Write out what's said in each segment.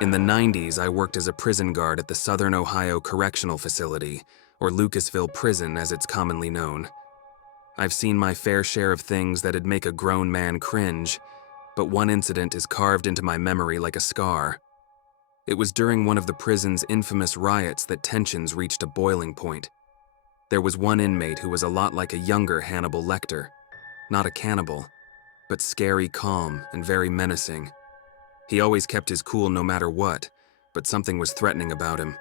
In the 90s, I worked as a prison guard at the Southern Ohio Correctional Facility, or Lucasville Prison as it's commonly known. I've seen my fair share of things that'd make a grown man cringe, but one incident is carved into my memory like a scar. It was during one of the prison's infamous riots that tensions reached a boiling point. There was one inmate who was a lot like a younger Hannibal Lecter. Not a cannibal, but scary calm and very menacing. He always kept his cool no matter what, but something was threatening about him.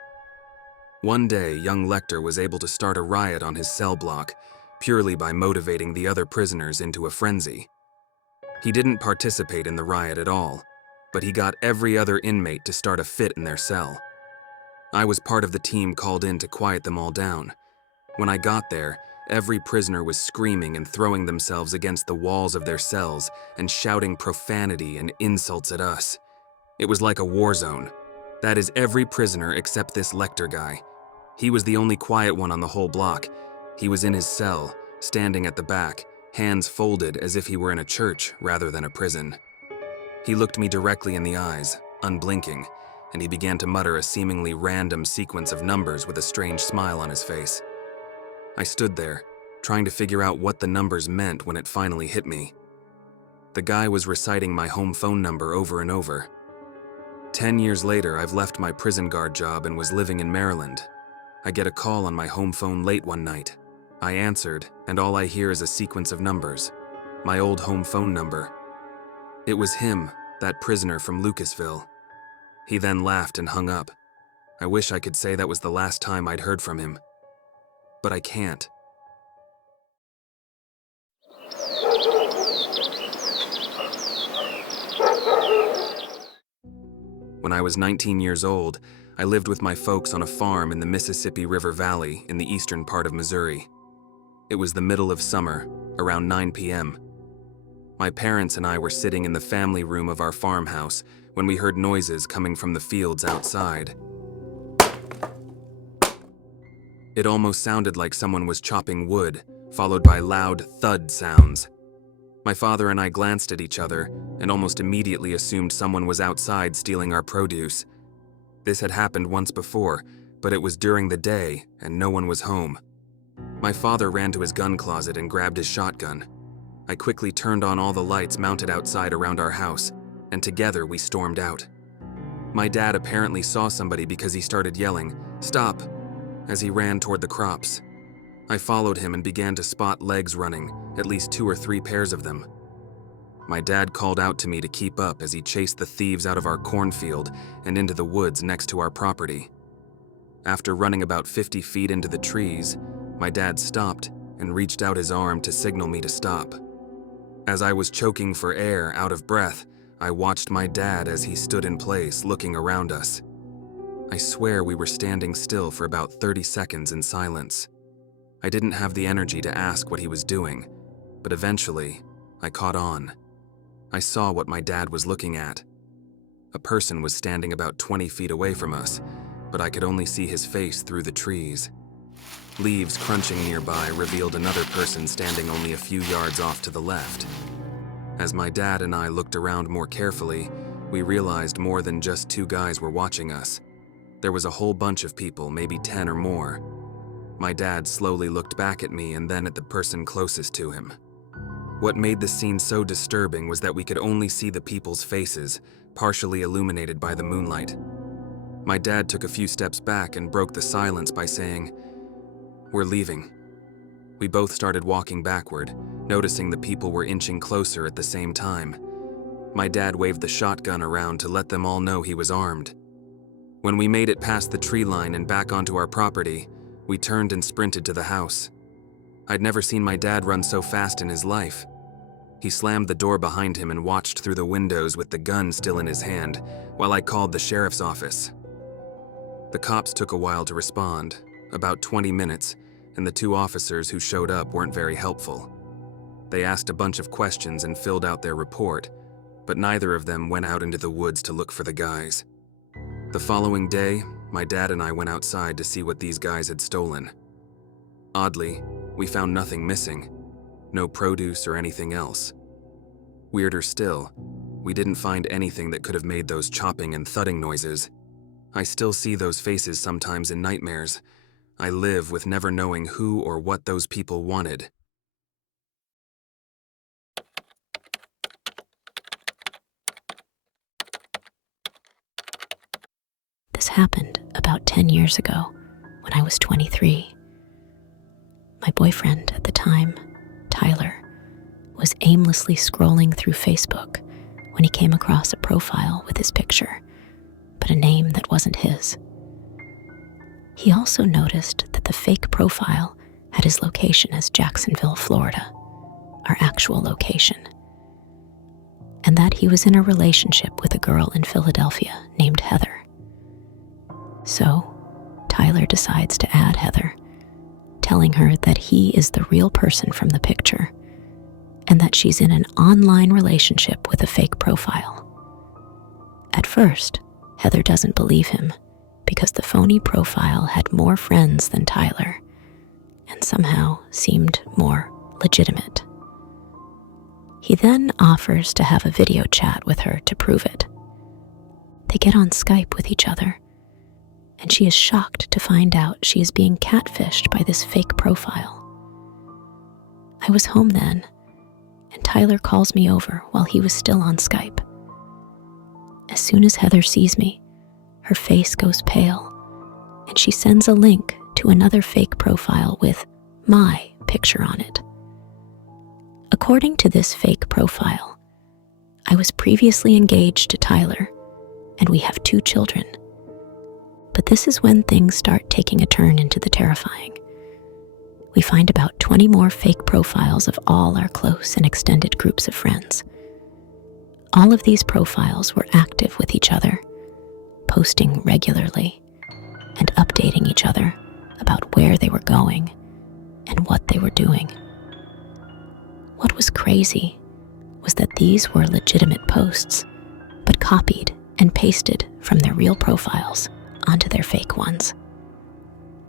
One day, young Lecter was able to start a riot on his cell block, purely by motivating the other prisoners into a frenzy. He didn't participate in the riot at all, but he got every other inmate to start a fit in their cell. I was part of the team called in to quiet them all down. When I got there, every prisoner was screaming and throwing themselves against the walls of their cells and shouting profanity and insults at us. It was like a war zone. That is every prisoner except this Lecter guy. He was the only quiet one on the whole block. He was in his cell, standing at the back, hands folded as if he were in a church rather than a prison. He looked me directly in the eyes, unblinking, and he began to mutter a seemingly random sequence of numbers with a strange smile on his face. I stood there, trying to figure out what the numbers meant when it finally hit me. The guy was reciting my home phone number over and over. 10 years later, I've left my prison guard job and was living in Maryland. I get a call on my home phone late one night. I answered, and all I hear is a sequence of numbers. My old home phone number. It was him, that prisoner from Lucasville. He then laughed and hung up. I wish I could say that was the last time I'd heard from him. But I can't. When I was 19 years old, I lived with my folks on a farm in the Mississippi River Valley in the eastern part of Missouri. It was the middle of summer, around 9 p.m. My parents and I were sitting in the family room of our farmhouse when we heard noises coming from the fields outside. It almost sounded like someone was chopping wood, followed by loud thud sounds. My father and I glanced at each other and almost immediately assumed someone was outside stealing our produce. This had happened once before, but it was during the day and no one was home. My father ran to his gun closet and grabbed his shotgun. I quickly turned on all the lights mounted outside around our house, and together we stormed out. My dad apparently saw somebody because he started yelling, "Stop!" as he ran toward the crops. I followed him and began to spot legs running, at least 2 or 3 pairs of them. My dad called out to me to keep up as he chased the thieves out of our cornfield and into the woods next to our property. After running about 50 feet into the trees, my dad stopped and reached out his arm to signal me to stop. As I was choking for air, out of breath, I watched my dad as he stood in place, looking around us. I swear we were standing still for about 30 seconds in silence. I didn't have the energy to ask what he was doing, but eventually, I caught on. I saw what my dad was looking at. A person was standing about 20 feet away from us, but I could only see his face through the trees. Leaves crunching nearby revealed another person standing only a few yards off to the left. As my dad and I looked around more carefully, we realized more than just 2 guys were watching us. There was a whole bunch of people, maybe 10 or more. My dad slowly looked back at me and then at the person closest to him. What made the scene so disturbing was that we could only see the people's faces, partially illuminated by the moonlight. My dad took a few steps back and broke the silence by saying, "We're leaving." We both started walking backward, noticing the people were inching closer at the same time. My dad waved the shotgun around to let them all know he was armed. When we made it past the tree line and back onto our property, we turned and sprinted to the house. I'd never seen my dad run so fast in his life. He slammed the door behind him and watched through the windows with the gun still in his hand, while I called the sheriff's office. The cops took a while to respond, about 20 minutes, and the 2 officers who showed up weren't very helpful. They asked a bunch of questions and filled out their report, but neither of them went out into the woods to look for the guys. The following day, my dad and I went outside to see what these guys had stolen. Oddly, we found nothing missing, no produce or anything else. Weirder still, We didn't find anything that could have made those chopping and thudding noises. I still see those faces sometimes in nightmares. I live with never knowing who or what those people wanted. This happened about 10 years ago when I was 23. My boyfriend at the time, Tyler, was aimlessly scrolling through Facebook when he came across a profile with his picture, but a name that wasn't his. He also noticed that the fake profile had his location as Jacksonville, Florida, our actual location, and that he was in a relationship with a girl in Philadelphia named Heather. So, Tyler decides to add Heather, telling her that he is the real person from the picture and that she's in an online relationship with a fake profile. At first, Heather doesn't believe him because the phony profile had more friends than Tyler and somehow seemed more legitimate. He then offers to have a video chat with her to prove it. They get on Skype with each other, and she is shocked to find out she is being catfished by this fake profile. I was home then, and Tyler calls me over while he was still on Skype. As soon as Heather sees me, her face goes pale, and she sends a link to another fake profile with my picture on it. According to this fake profile, I was previously engaged to Tyler, and we have 2 children. But this is when things start taking a turn into the terrifying. We find about 20 more fake profiles of all our close and extended groups of friends. All of these profiles were active with each other, posting regularly and updating each other about where they were going and what they were doing. What was crazy was that these were legitimate posts, but copied and pasted from their real profiles onto their fake ones.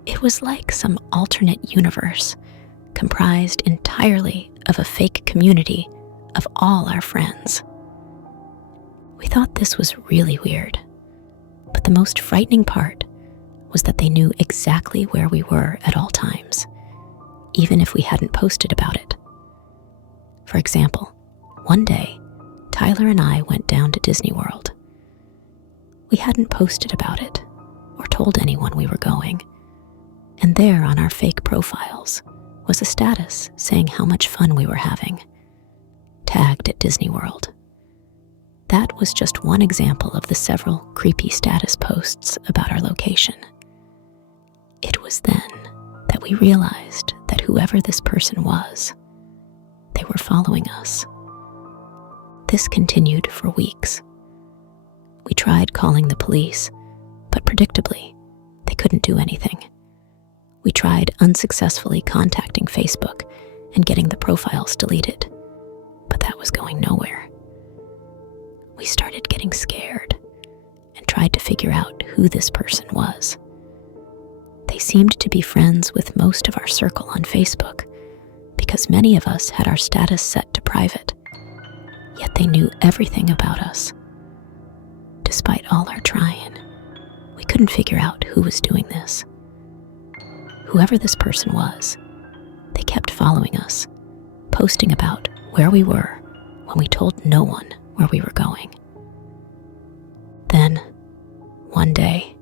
It was like some alternate universe comprised entirely of a fake community of all our friends. We thought this was really weird, but the most frightening part was that they knew exactly where we were at all times, even if we hadn't posted about it. For example, one day, Tyler and I went down to Disney World. We hadn't posted about it or told anyone we were going, and there on our fake profiles was a status saying how much fun we were having, tagged at Disney World. That was just one example of the several creepy status posts about our location. It was then that we realized that whoever this person was, they were following us. This continued for weeks. We tried calling the police, but predictably, they couldn't do anything. We tried unsuccessfully contacting Facebook and getting the profiles deleted, but that was going nowhere. We started getting scared and tried to figure out who this person was. They seemed to be friends with most of our circle on Facebook because many of us had our status set to private, yet they knew everything about us. Despite all our trying, we couldn't figure out who was doing this. Whoever this person was, they kept following us, posting about where we were when we told no one where we were going. Then, one day,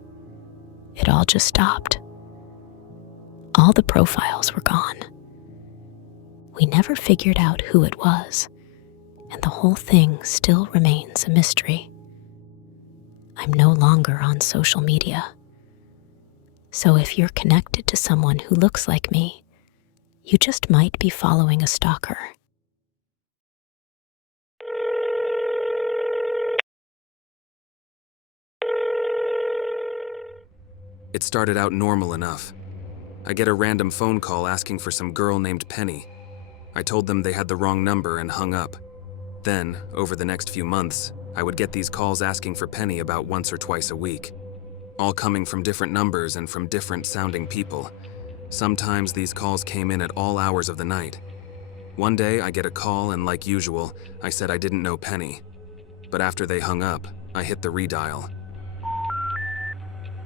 it all just stopped. All the profiles were gone. We never figured out who it was, and the whole thing still remains a mystery. I'm no longer on social media. So if you're connected to someone who looks like me, you just might be following a stalker. It started out normal enough. I get a random phone call asking for some girl named Penny. I told them they had the wrong number and hung up. Then, over the next few months, I would get these calls asking for Penny about once or twice a week, all coming from different numbers and from different sounding people. Sometimes these calls came in at all hours of the night. One day I get a call and like usual, I said I didn't know Penny. But after they hung up, I hit the redial.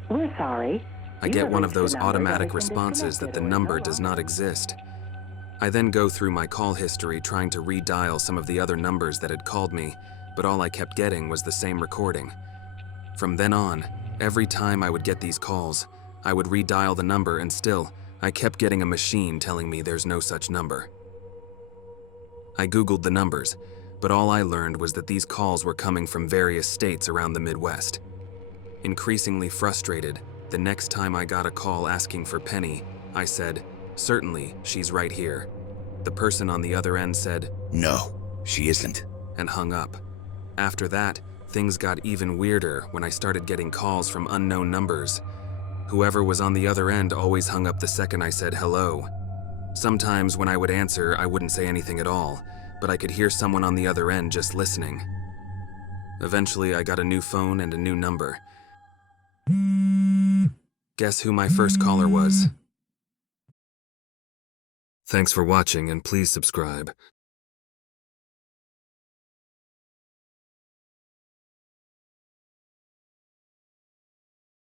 We're sorry. I get one of those automatic responses that the number does not exist. I then go through my call history trying to redial some of the other numbers that had called me, but all I kept getting was the same recording. From then on, every time I would get these calls, I would redial the number and still, I kept getting a machine telling me there's no such number. I Googled the numbers, but all I learned was that these calls were coming from various states around the Midwest. Increasingly frustrated, the next time I got a call asking for Penny, I said, "Certainly, she's right here." The person on the other end said, "No, she isn't." and hung up. After that, things got even weirder when I started getting calls from unknown numbers. Whoever was on the other end always hung up the second I said hello. Sometimes when I would answer, I wouldn't say anything at all, but I could hear someone on the other end just listening. Eventually, I got a new phone and a new number. Guess who my first caller was? Thanks for watching and please subscribe.